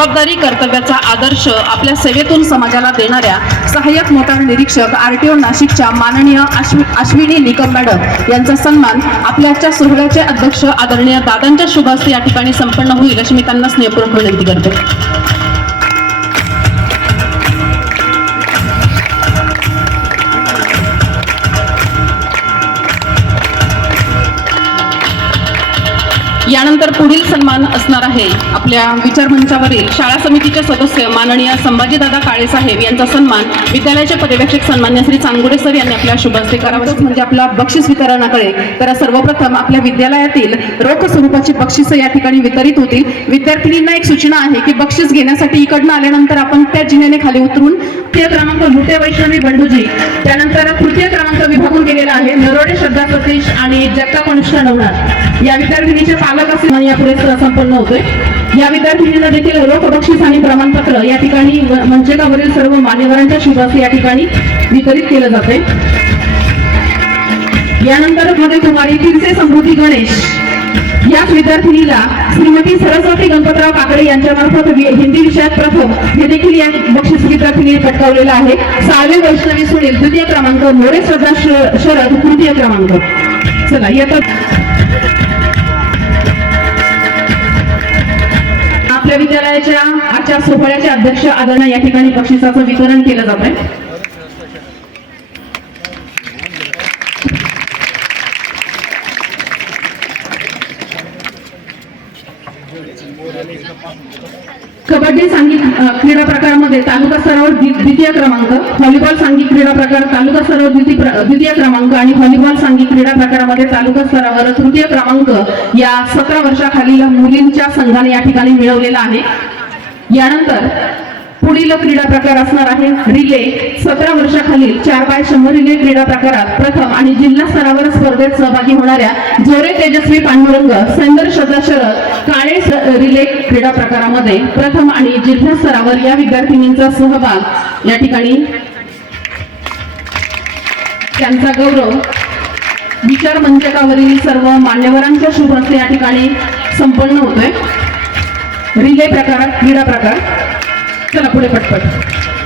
जबाबदारी कर्तव्याचा आदर्श आपल्या सेवेतून समाजाला देणाऱ्या सहाय्यक मोटार निरीक्षक आरटीओ नाशिकच्या माननीय अश्वि अश्विनी निकम मॅडम यांचा सन्मान आपल्याच्या सोहळ्याचे अध्यक्ष आदरणीय दादांच्या शुभ या ठिकाणी संपन्न होईल अशी मी त्यांना स्नेहपूर्वक विनंती करते. यानंतर पुढील सन्मान असणार आहे. आपल्या विचारमंचावरील शाळा समितीचे सदस्य माननीय संभाजीदादा काळेसाहेब यांचा सन्मान विद्यालयाचे पर्यवेक्षक सन्मान्य श्री चांगुडे सर यांनी आपल्या शुभ हस्ते म्हणजे आपला बक्षीस वितरणाकडे तर सर्वप्रथम आपल्या विद्यालयातील रोख स्वरूपाची बक्षिसं या ठिकाणी वितरित होतील. विद्यार्थिनींना एक सूचना आहे की बक्षीस घेण्यासाठी इकडनं आल्यानंतर आपण त्या जिन्याने खाली उतरून तृतीय क्रमांक लुटे वैष्णवी बंडूजी त्यानंतर तृतीय क्रमांक विभागून गेलेला आहे नरोडे श्रद्धा सतीश आणि जगताप अनुष्ठा नवनाथ या विद्यार्थिनीचे पालक असणे या पुढे संपन्न होतोय. या विद्यार्थिनींना देखील रोख बक्षीस आणि प्रमाणपत्र या ठिकाणी मंचकावरील म्हणजे सर्व मान्यवरांच्या शुभ या ठिकाणी वितरित केलं जाते यानंतरमध्ये कुमारी तिरसे समृद्धी गणेश याच विद्यार्थिनीला श्रीमती सरस्वती गणपतराव काकडे यांच्या मार्फत हिंदी विषयात प्रथम हे देखील या बक्षीस विद्यार्थिनी पटकावलेलं आहे. सहावे वैष्णवी सुनील द्वितीय क्रमांक मोरे श्रद्धा शरद तृतीय क्रमांक. चला येतात आपल्या विद्यालयाच्या आजच्या सोहळ्याचे अध्यक्ष आदरणा या ठिकाणी बक्षिसाचं वितरण केलं जात आहे. कबड्डी सांघिक क्रीडा प्रकारामध्ये तालुका स्तरावर द्वि- द्वितीय क्रमांक व्हॉलीबॉल सांघिक क्रीडा प्रकार तालुका स्तरावर द्वितीय प्र- द्वितीय क्रमांक आणि व्हॉलीबॉल सांघिक क्रीडा प्रकारामध्ये तालुका स्तरावर तृतीय क्रमांक या सतरा वर्षाखालील मुलींच्या संघाने या ठिकाणी मिळवलेला आहे. यानंतर पुढील क्रीडा प्रकार असणार आहे. रिले सतरा वर्षाखालील चार बाय शंभर रिले क्रीडा प्रकारात प्रथम आणि जिल्हा स्तरावर स्पर्धेत सहभागी होणाऱ्या जोरे तेजस्वी पांडुरंग सेंदर श्रद्धा शरद काळे रिले क्रीडा प्रकारामध्ये प्रथम आणि जिल्हा स्तरावर या विद्यार्थिनींचा सहभाग या ठिकाणी त्यांचा गौरव विचार मंचकावरील सर्व मान्यवरांच्या शुभ हस्ते या ठिकाणी संपन्न होतोय. रिले प्रकार क्रीडा प्रकार. चला पुढे पटपट.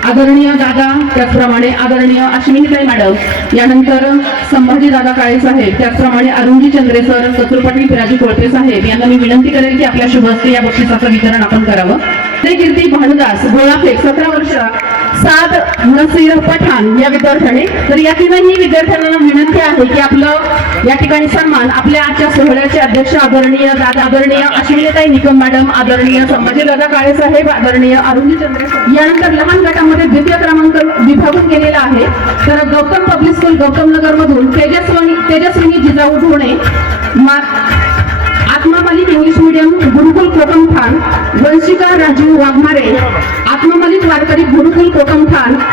आदरणीय दादा त्याचप्रमाणे आदरणीय अश्विनीताई मॅडम यानंतर संभाजी दादा काळे साहेब त्याचप्रमाणे अरुणजी चंद्रे सर कचुरपाटील पिराजी कोळपे साहेब यांना मी विनंती करेल की आपल्या शुभ या बक्षिसाचं वितरण आपण करावं. ते कीर्ती भानुदास गोळाफेक सतरा वर्ष सात नसीर पठाण या विद्यार्थ्याने. तर या तीनही विद्यार्थ्यांना विनंती आहे की आपलं या ठिकाणी सन्मान आपल्या आजच्या सोहळ्याचे अध्यक्ष आदरणीय दादा आदरणीय अश्विनीताई निकम मॅडम आदरणीय संभाजी दादा काळे साहेब आदरणीय अरुणी चंद्र यानंतर लहान गटामध्ये द्वितीय क्रमांक विभागून गेलेला आहे. तर गौतम पब्लिक स्कूल गौतम नगर मधून तेजस्वनी तेजस्विनी जिजाऊ ढोणे मा- इंग्लिश मीडियम गुरुकुल कोकम खान वंशिका राजू वाघमारे आत्मामालिक मालिक वारकरी गुरुकुल कोकम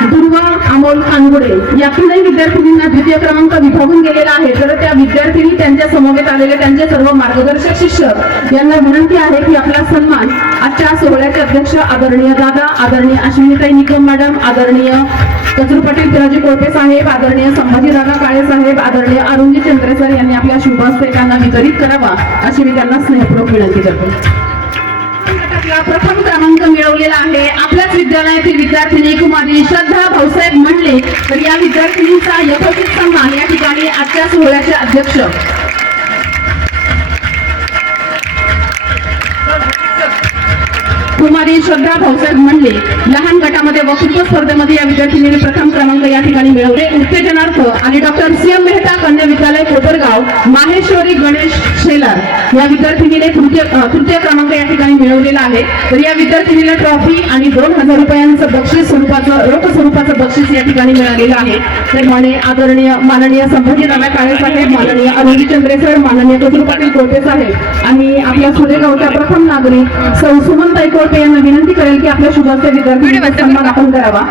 दुर्वा अमोल खानगुडे या तीनही विद्यार्थिनींना द्वितीय क्रमांक विभागून गेलेला आहे. तर त्या विद्यार्थिनी त्यांच्यासमोर आलेले त्यांचे सर्व मार्गदर्शक शिक्षक यांना विनंती आहे की आपला सन्मान आजच्या सोहळ्याचे अध्यक्ष आदरणीय दादा आदरणीय अश्विनीताई निकम मॅडम आदरणीय कचरू पाटील तिराजी कोळपे साहेब आदरणीय संभाजी दादा काळे साहेब आदरणीय अरुणजी चंद्रेसर यांनी आपल्या शुभ त्यांना वितरित करावा अशी मी त्यांना स्नेहपूर्वक विनंती करते. विभागाला प्रथम क्रमांक मिळवलेला आहे. आपल्याच विद्यालयातील विद्यार्थिनी कुमारी श्रद्धा भाऊसाहेब म्हणले तर या विद्यार्थिनींचा यथोचित सन्मान या ठिकाणी आजच्या सोहळ्याचे अध्यक्ष. कुमारी श्रद्धा भाऊसाहेब म्हणले लहान गटामध्ये वक्तृत्व स्पर्धेमध्ये या विद्यार्थिनीने प्रथम क्रमांक या ठिकाणी मिळवले. उत्तेजनार्थ आणि डॉक्टर सी एम मेहता कन्या विद्यालय कोपरगाव माहेश्वरी गणेश शेलार. या विद्यार्थिनीने तृतीय तृतीय क्रमांक या ठिकाणी मिळवलेला आहे. तर या विद्यार्थिनीला ट्रॉफी आणि दोन हजार रुपयांचं बक्षीस स्वरूपाचं रोख स्वरूपाचं बक्षीस या ठिकाणी मिळालेलं आहे. तर माने आदरणीय माननीय संभाजी नाना काळे साहेब माननीय अरुणी चंद्रे सर माननीय कचरू पाटील कोटे साहेब आणि आपल्या सुरेगावच्या प्रथम नागरिक सौ सुमनताई कोटे यांना विनंती करेल की आपल्या शुभाच्या विद्यार्थी सन्मान आपण करावा.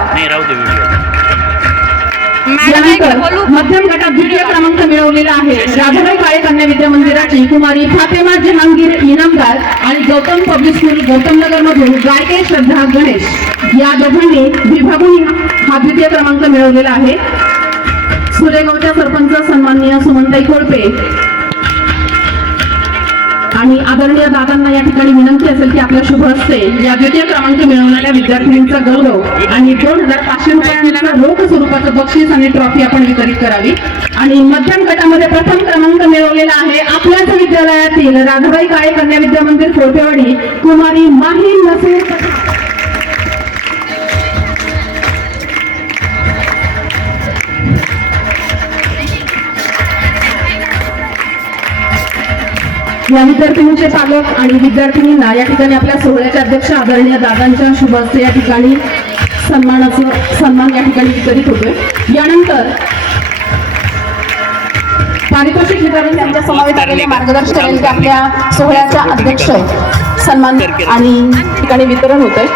यानंतर बोलू. मध्यम गटात द्वितीय क्रमांक मिळवलेला आहे. राधाबाई काळे कन्या विद्या मंदिराची कुमारी फातेमा जहांगीर इनामदार आणि गौतम पब्लिक स्कूल गौतम नगर मधून गायके श्रद्धा गणेश. या दोघांनी विभागून हा द्वितीय क्रमांक मिळवलेला आहे. सुरेगावच्या सरपंच सन्माननीय सुमनताई कोळपे आणि आदरणीय दादांना या ठिकाणी विनंती असेल की आपल्या शुभ हस्ते या द्वितीय क्रमांक मिळवणाऱ्या विद्यार्थिनींचा गौरव आणि दोन हजार पाचशे रुपयांना रोख स्वरूपाचं बक्षीस आणि ट्रॉफी आपण वितरित करावी. आणि मध्यम गटामध्ये प्रथम क्रमांक मिळवलेला आहे आपल्याच विद्यालयातील राधाबाई काळे कन्या विद्या मंदिर कोळपेवाडी कुमारी माही नसीर या विद्यार्थिनींचे पालक आणि विद्यार्थिनींना या ठिकाणी आपल्या सोहळ्याचे अध्यक्ष आदरणीय दादांच्या शुभ या ठिकाणी सन्मानाचं सन्मान या ठिकाणी वितरित होतोय. यानंतर पारितोषिक वितरण त्यांच्या समावेश आलेले मार्गदर्शक आपल्या सोहळ्याच्या अध्यक्ष सन्मान आणि ठिकाणी वितरण होतंय.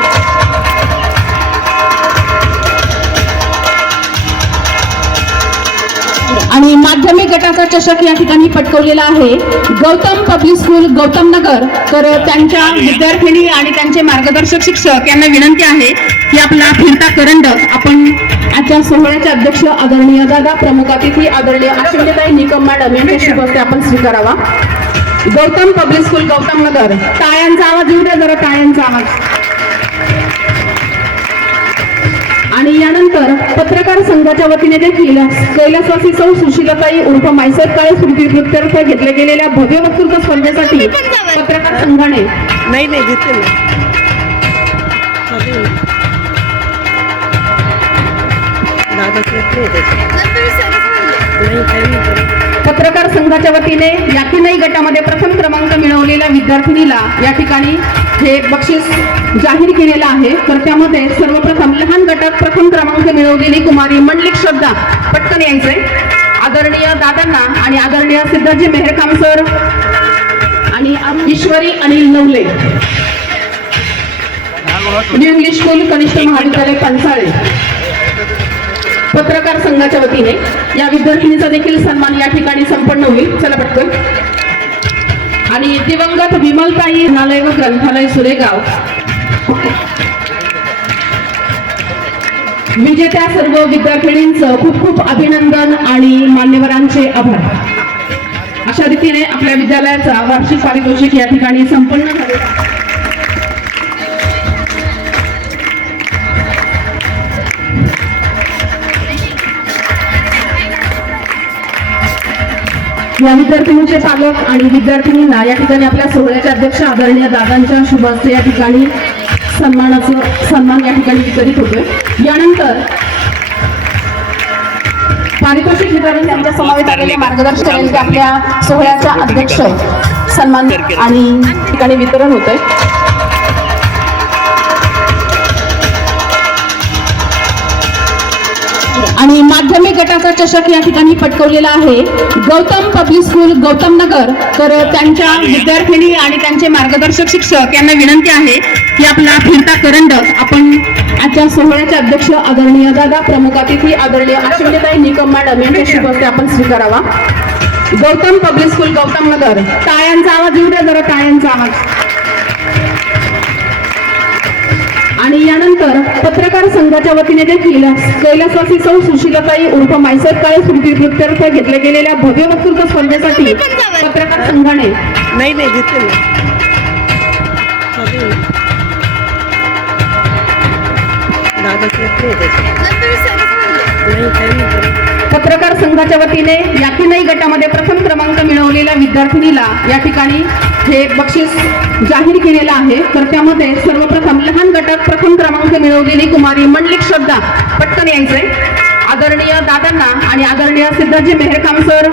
आणि माध्यमिक गटाचा चषक या ठिकाणी पटकवलेला आहे. Gautam public school Gautam Nagar. तर त्यांच्या विद्यार्थिनी आणि त्यांचे मार्गदर्शक शिक्षक यांना विनंती आहे की आपला फिरता करंडक आपण आजच्या सोहळ्याचे अध्यक्ष आदरणीय दादा प्रमुख अतिथी आदरणीय अश्विनीताई निकम मॅडम यांच्या शुभ हस्ते आपण स्वीकारावा. Gautam public school Gautam Nagar. टाळ्यांचा आवाज येऊ द्या जरा टाळ्यांचा आवाज. आणि यानंतर पत्रकार संघाच्या वतीने देखील कैलासवासी सौ सुशीलताई उर्फ मायसर काळे स्मृती नृत्यार्थ घेतल्या गेलेल्या भव्य वक्तृत्व स्पर्धेसाठी पत्रकार संघाने नाही नाही घेते पत्रकार संघाच्या वतीने या तीनही गटामध्ये प्रथम क्रमांक मिळवलेल्या विद्यार्थिनीला या ठिकाणी हे बक्षीस जाहीर केलेलं आहे. तर त्यामध्ये सर्वप्रथम लहान गटात प्रथम क्रमांक मिळवलेली कुमारी मंडलिक श्रद्धा पटकन यायचंय आदरणीय दादांना आणि आदरणीय सिद्धाजी मेहरकाम सर आणि Ishwari Anil Navale. New English school कनिष्ठ महाविद्यालय पंचाळे पत्रकार संघाच्या वतीने या विद्यार्थिनीचा देखील सन्मान या ठिकाणी संपन्न होईल. चला पटकन. आणि दिवंगत विमलताई रुग्णालय व ग्रंथालय सुरेगाव. विजेत्या सर्व विद्यार्थिनींचं खूप खूप अभिनंदन आणि मान्यवरांचे आभार. अशा रीतीने आपल्या विद्यालयाचा वार्षिक पारितोषिक या ठिकाणी संपन्न झाले या विद्यार्थिनीचे पालक आणि विद्यार्थिनींना या ठिकाणी आपल्या सोहळ्याचे अध्यक्ष आदरणीय दादांच्या शुभास्ते या ठिकाणी सन्मानाचं सन्मान या ठिकाणी वितरित होतोय. यानंतर पारितोषिक वितरण त्यांच्या समावेश आलेले मार्गदर्शक आपल्या सोहळ्याच्या अध्यक्ष सन्मान आणि ठिकाणी वितरण होतंय. आणि माध्यमिक गटाचा चषक या ठिकाणी पटकवलेला आहे. Gautam public school Gautam Nagar. तर त्यांच्या विद्यार्थिनी आणि त्यांचे मार्गदर्शक शिक्षक यांना विनंती आहे की आपला फिरता करंडक आपण आजच्या सोहळ्याचे अध्यक्ष आदरणीय दादा प्रमुख अतिथी आदरणीय अश्विनीताई निकम मॅडम यांच्या शुभस्ते आपण स्वीकारावा. Gautam public school Gautam Nagar. टाळ्यांचा आवाज येऊ द्या जरा टाळ्यांचा आवाज. आणि यानंतर पत्रकार संघाच्या वतीने देखील कैलासवासी सौ सुशीलताई उर्फ मायसर काळे स्मृती नृत्यार्थ घेतल्या गेलेल्या भव्य वक्तृत्व स्पर्धेसाठी पत्रकार संघाने नाही नाही. पत्रकार संघाच्या वतीने या तीनही गटामध्ये प्रथम क्रमांक मिळवलेल्या विद्यार्थिनीला या ठिकाणी हे बक्षीस जाहीर केलेलं आहे. तर त्यामध्ये सर्वप्रथम लहान गटात प्रथम क्रमांक मिळवलेली कुमारी मंडलिक श्रद्धा पटकन यांचे. आदरणीय दादांना आणि आदरणीय सिद्धाजी मेहरकाम सर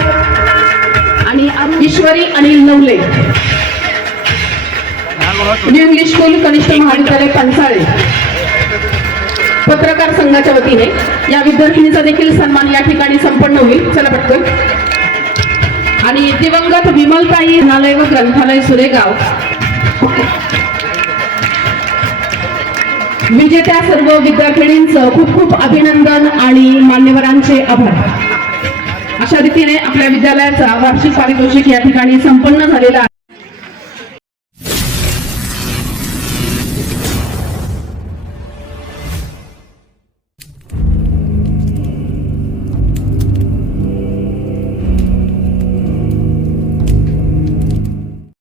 आणि Ishwari Anil Navale. New English school कनिष्ठ महाविद्यालय पंचाळे पत्रकार संघाच्या वतीने या विद्यार्थिनीचा देखील सन्मान या ठिकाणी संपन्न होईल. चला पटकन. आणि दिवंगत विमलताई नालय व ग्रंथालय सुरेगाव. विजेत्या सर्व विद्यार्थिनींचं खूप खूप अभिनंदन आणि मान्यवरांचे आभार. अशा रीतीने आपल्या विद्यालयाचा वार्षिक पारितोषिक या ठिकाणी संपन्न झालेला